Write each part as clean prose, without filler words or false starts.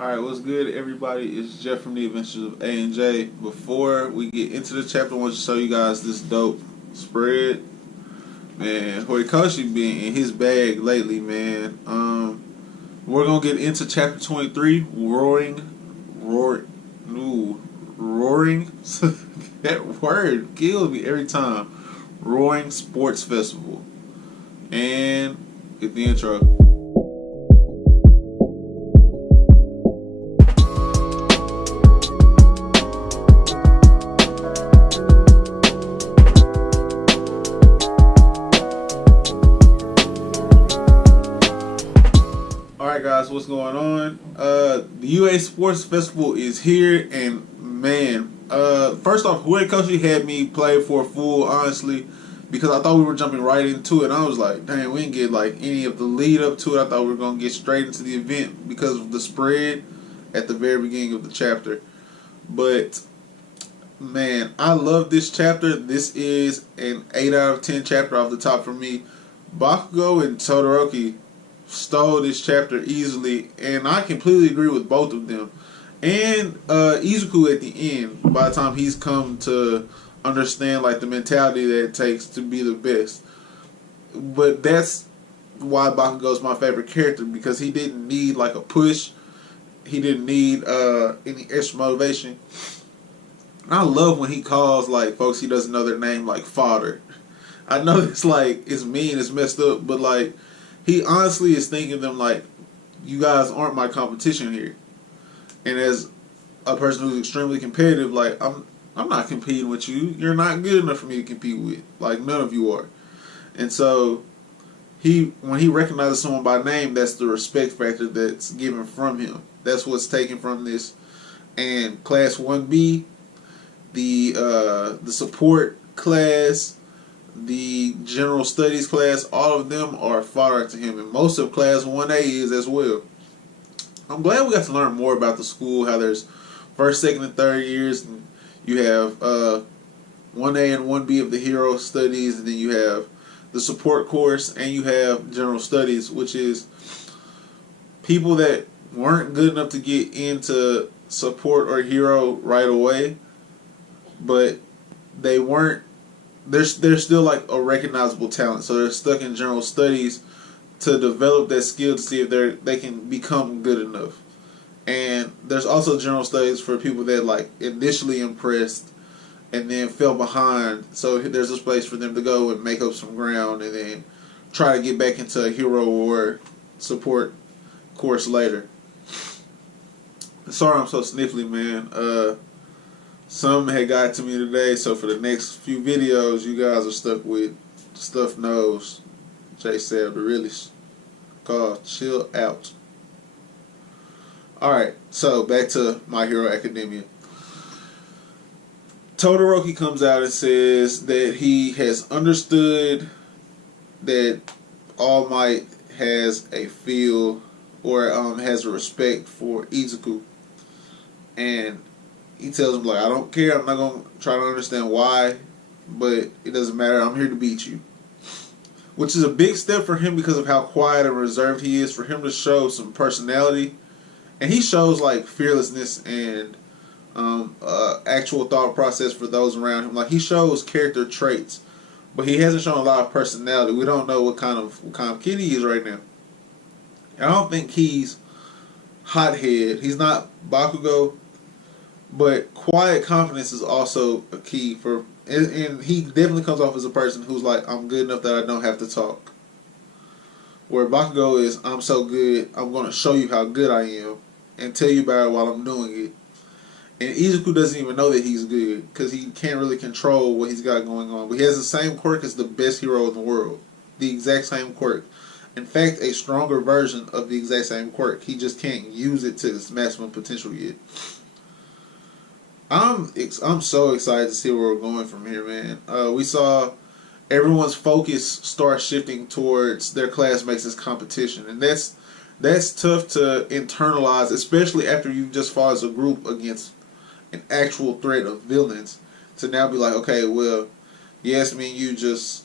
Alright, what's good, everybody? It's Jeff from the Adventures of A and J. Before we get into the chapter, I want to show you guys this dope spread. Man, Horikoshi been in his bag lately, man. We're gonna get into chapter 23, roaring. That word kills me every time. Roaring Sports Festival, and get the intro. Alright guys, what's going on? The UA Sports Festival is here, and man, first off, Horikoshi had me play for a fool, honestly, because I thought we were jumping right into it, and I was like, dang, we didn't get like any of the lead up to it. I thought we were going to get straight into the event because of the spread at the very beginning of the chapter. But man, I love this chapter. This is an 8 out of 10 chapter off the top for me. Bakugo and Todoroki stole this chapter easily, and I completely agree with both of them. And Izuku at the end, by the time he's come to understand like the mentality that it takes to be the best. But that's why Bakugo is my favorite character, because he didn't need like a push. He didn't need any extra motivation. I love when he calls like folks he doesn't know their name like fodder. I know it's like it's mean, it's messed up, but like he honestly is thinking of them like, you guys aren't my competition here. And as a person who's extremely competitive, like I'm not competing with you. You're not good enough for me to compete with. Like none of you are. And so when he recognizes someone by name, that's the respect factor that's given from him. That's what's taken from this. And class 1B, the support class, the general studies class, all of them are fodder to him, and most of class 1A is as well. I'm glad we got to learn more about the school, how there's first, second, and third years, and you have 1A and 1B of the hero studies, and then you have the support course, and you have general studies, which is people that weren't good enough to get into support or hero right away, but they weren't. They're still like a recognizable talent, so they're stuck in general studies to develop that skill to see if they can become good enough. And there's also general studies for people that like initially impressed and then fell behind, so there's this place for them to go and make up some ground and then try to get back into a hero or support course later. Sorry I'm so sniffly, man. Some had got to me today, so for the next few videos, you guys are stuck with stuffed nose. Jay said the really called chill out. Alright, so back to My Hero Academia. Todoroki comes out and says that he has understood that All Might has a feel or has a respect for Izuku, and he tells him, like, I don't care, I'm not going to try to understand why, but it doesn't matter, I'm here to beat you. Which is a big step for him because of how quiet and reserved he is, for him to show some personality. And he shows, like, fearlessness and actual thought process for those around him. Like, he shows character traits, but he hasn't shown a lot of personality. We don't know what kind of kid he is right now. And I don't think he's hothead. He's not Bakugo. But quiet confidence is also a key for, and he definitely comes off as a person who's like, I'm good enough that I don't have to talk. Where Bakugo is, I'm so good, I'm going to show you how good I am and tell you about it while I'm doing it. And Izuku doesn't even know that he's good because he can't really control what he's got going on. But he has the same quirk as the best hero in the world. The exact same quirk. In fact, a stronger version of the exact same quirk. He just can't use it to its maximum potential yet. I'm so excited to see where we're going from here, man. We saw everyone's focus start shifting towards their classmates as competition, and that's tough to internalize, especially after you just fought as a group against an actual threat of villains. To now be like, okay, well, yes, me and you just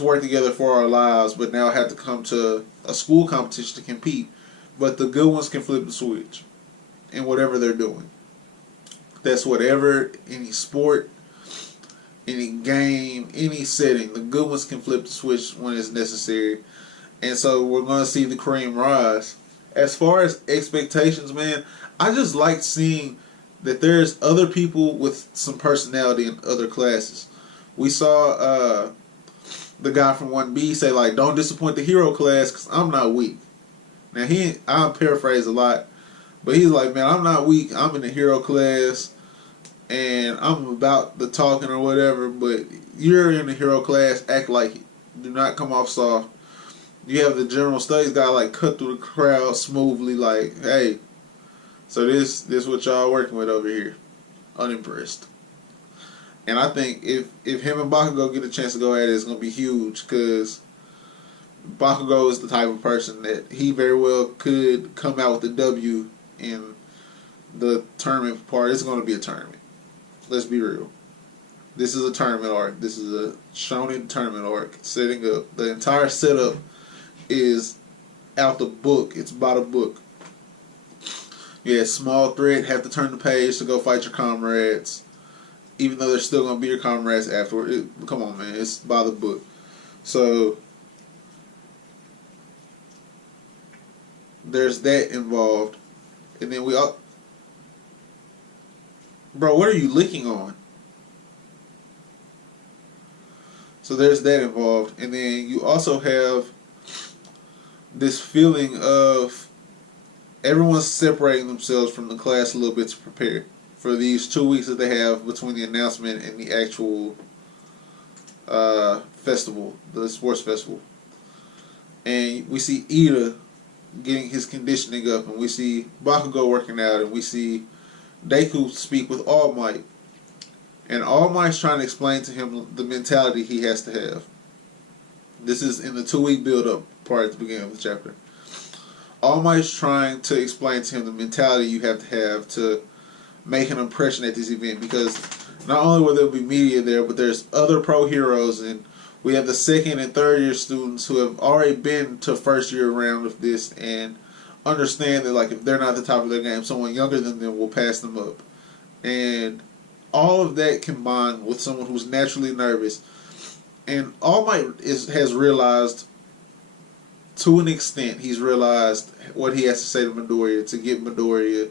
work together for our lives, but now have to come to a school competition to compete. but the good ones can flip the switch in whatever they're doing. That's whatever, any sport, any game, any setting. The good ones can flip the switch when it's necessary. And so we're going to see the cream rise. As far as expectations, man, I just like seeing that there's other people with some personality in other classes. We saw the guy from 1B say, like, don't disappoint the hero class because I'm not weak. Now, I'll paraphrase a lot, but he's like, man, I'm not weak. I'm in the hero class, and I'm about the talking or whatever, but you're in the hero class. Act like it. Do not come off soft. You have the general studies guy, like, cut through the crowd smoothly, like, hey, so this what y'all working with over here. Unimpressed. And I think if him and Bakugo get a chance to go at it, it's going to be huge, because Bakugo is the type of person that he very well could come out with a W in the tournament part. It's going to be a tournament. Let's be real. This is a tournament arc. This is a shonen tournament arc. Setting up. The entire setup is out the book. It's by the book. Yeah, small threat. Have to turn the page to go fight your comrades, even though they're still going to be your comrades afterward. Come on, man. It's by the book. So there's that involved. And then we all... Bro, what are you licking on? So there's that involved. And then you also have this feeling of everyone's separating themselves from the class a little bit to prepare for these 2 weeks that they have between the announcement and the actual festival, the sports festival. And we see Ida getting his conditioning up, and we see Bakugo working out, and we see Deku speak with All Might. And All Might's trying to explain to him the mentality he has to have. This is in the 2-week build-up part at the beginning of the chapter. All Might's trying to explain to him the mentality you have to make an impression at this event, because not only will there be media there, but there's other pro heroes, and we have the second and third year students who have already been to first year round of this and understand that, like, if they're not at the top of their game, someone younger than them will pass them up. And all of that combined with someone who's naturally nervous. And All Might has realized, to an extent, he's realized what he has to say to Midoriya to get Midoriya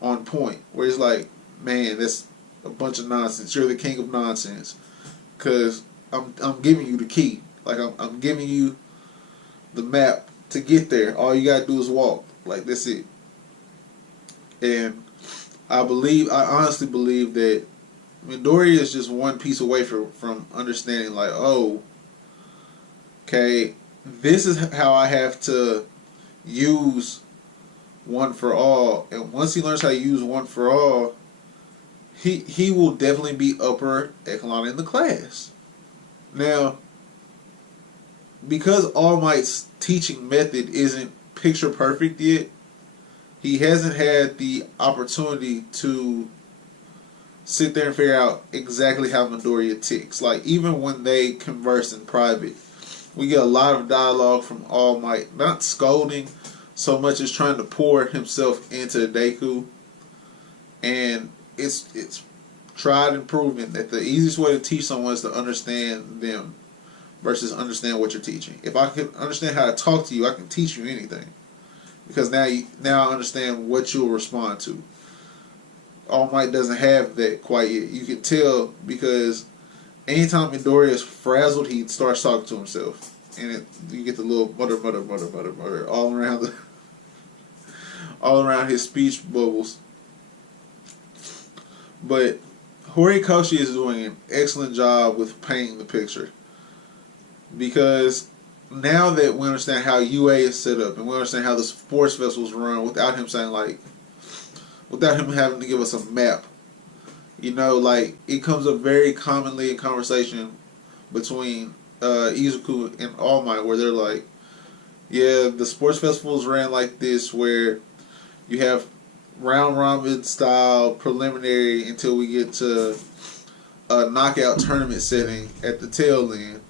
on point. Where he's like, man, that's a bunch of nonsense. You're the king of nonsense. Because I'm giving you the key. Like, I'm giving you the map to get there. All you gotta do is walk. Like, that's it. And I honestly believe that Midoriya is just one piece away from understanding, like, oh, okay, this is how I have to use One for All. And once he learns how to use One for All, he will definitely be upper echelon in the class. Now, because All Might's teaching method isn't picture perfect yet, he hasn't had the opportunity to sit there and figure out exactly how Midoriya ticks. Like, even when they converse in private, we get a lot of dialogue from All Might, not scolding so much as trying to pour himself into Deku. And it's tried and proven that the easiest way to teach someone is to understand them versus understand what you're teaching. If I can understand how to talk to you, I can teach you anything, because now I understand what you'll respond to. All Might doesn't have that quite yet. You can tell because anytime Midoriya is frazzled, he starts talking to himself, and you get the little mutter all around his speech bubbles. But Horikoshi is doing an excellent job with painting the picture, because now that we understand how UA is set up and we understand how the sports festivals run, without him having to give us a map, you know, like, it comes up very commonly in conversation between Izuku and All Might, where they're like, yeah, the sports festivals ran like this, where you have round robin style preliminary until we get to a knockout tournament setting at the tail end.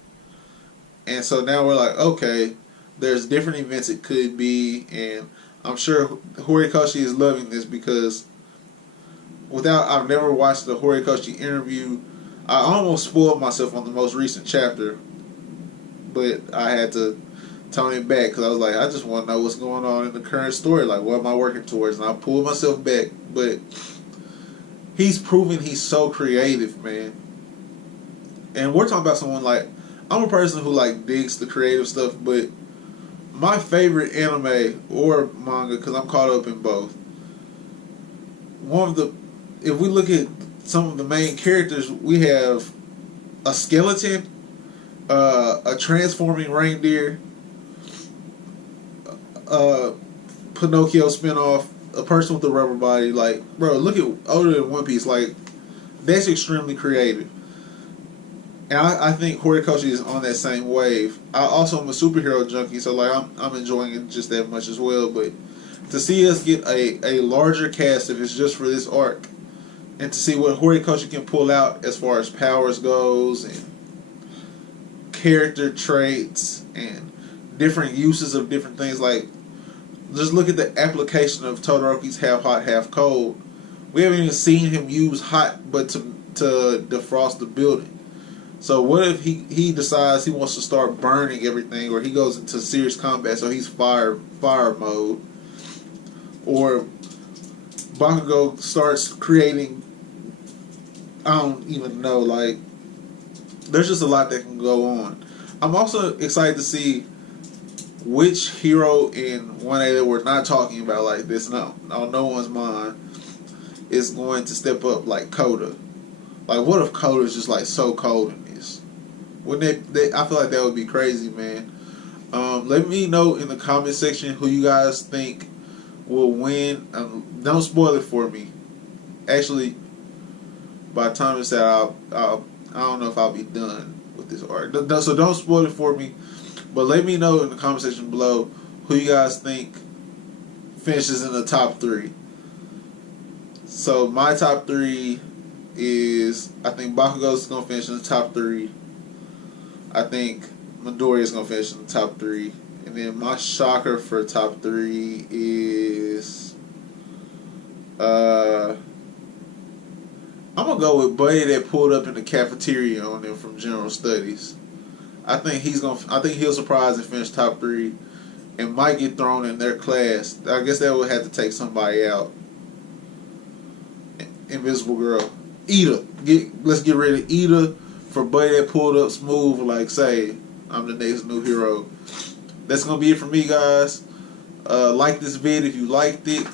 And so now we're like, okay, there's different events it could be, and I'm sure Horikoshi is loving this because I've never watched the Horikoshi interview. I almost spoiled myself on the most recent chapter, but I had to tone it back because I was like, I just want to know what's going on in the current story. Like, what am I working towards? And I pulled myself back, but he's proven he's so creative, man. And we're talking about someone like, I'm a person who like digs the creative stuff, but my favorite anime or manga, because I'm caught up in both. If we look at some of the main characters, we have a skeleton, a transforming reindeer, Pinocchio spinoff, a person with a rubber body. Like, bro, look at Older Than One Piece. Like, that's extremely creative. And I think Horikoshi is on that same wave. I also am a superhero junkie, so like I'm enjoying it just that much as well. But to see us get a larger cast, if it's just for this arc, and to see what Horikoshi can pull out as far as powers goes and character traits and different uses of different things, like just look at the application of Todoroki's half hot, half cold. We haven't even seen him use hot, but to defrost the building. So what if he decides he wants to start burning everything, or he goes into serious combat, so he's fire mode, or Bakugo starts creating, I don't even know, like, there's just a lot that can go on. I'm also excited to see which hero in 1A that we're not talking about like this, no one's mind, is going to step up like Koda. Like, what if Koda is just like so cold in this? Wouldn't they I feel like that would be crazy, man. Let me know in the comment section who you guys think will win. Don't spoil it for me. Actually, by the time it's out, I don't know if I'll be done with this arc. So don't spoil it for me. But let me know in the comment section below who you guys think finishes in the top 3. So my top 3 is, I think Bakugo's going to finish in the top 3. I think Midoriya is going to finish in the top 3. And then my shocker for top 3 is I'm going to go with Buddy that pulled up in the cafeteria on them from General Studies. I think he'll surprise and finish top 3 and might get thrown in their class. I guess that would have to take somebody out. Invisible Girl. Ida. Let's get rid of Ida for Buddy that pulled up smooth, like, say, I'm the next new hero. That's going to be it for me, guys. Like this vid if you liked it.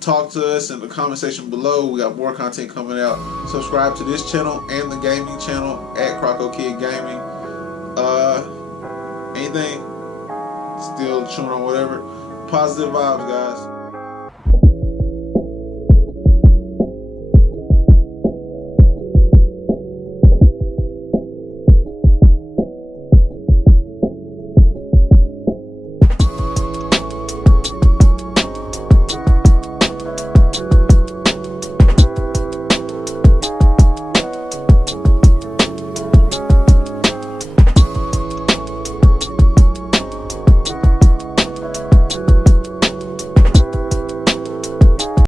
Talk to us in the comment section below. We got more content coming out. Subscribe to this channel and the gaming channel at Croco Kid Gaming. Anything? Still chewing on whatever. Positive vibes, guys.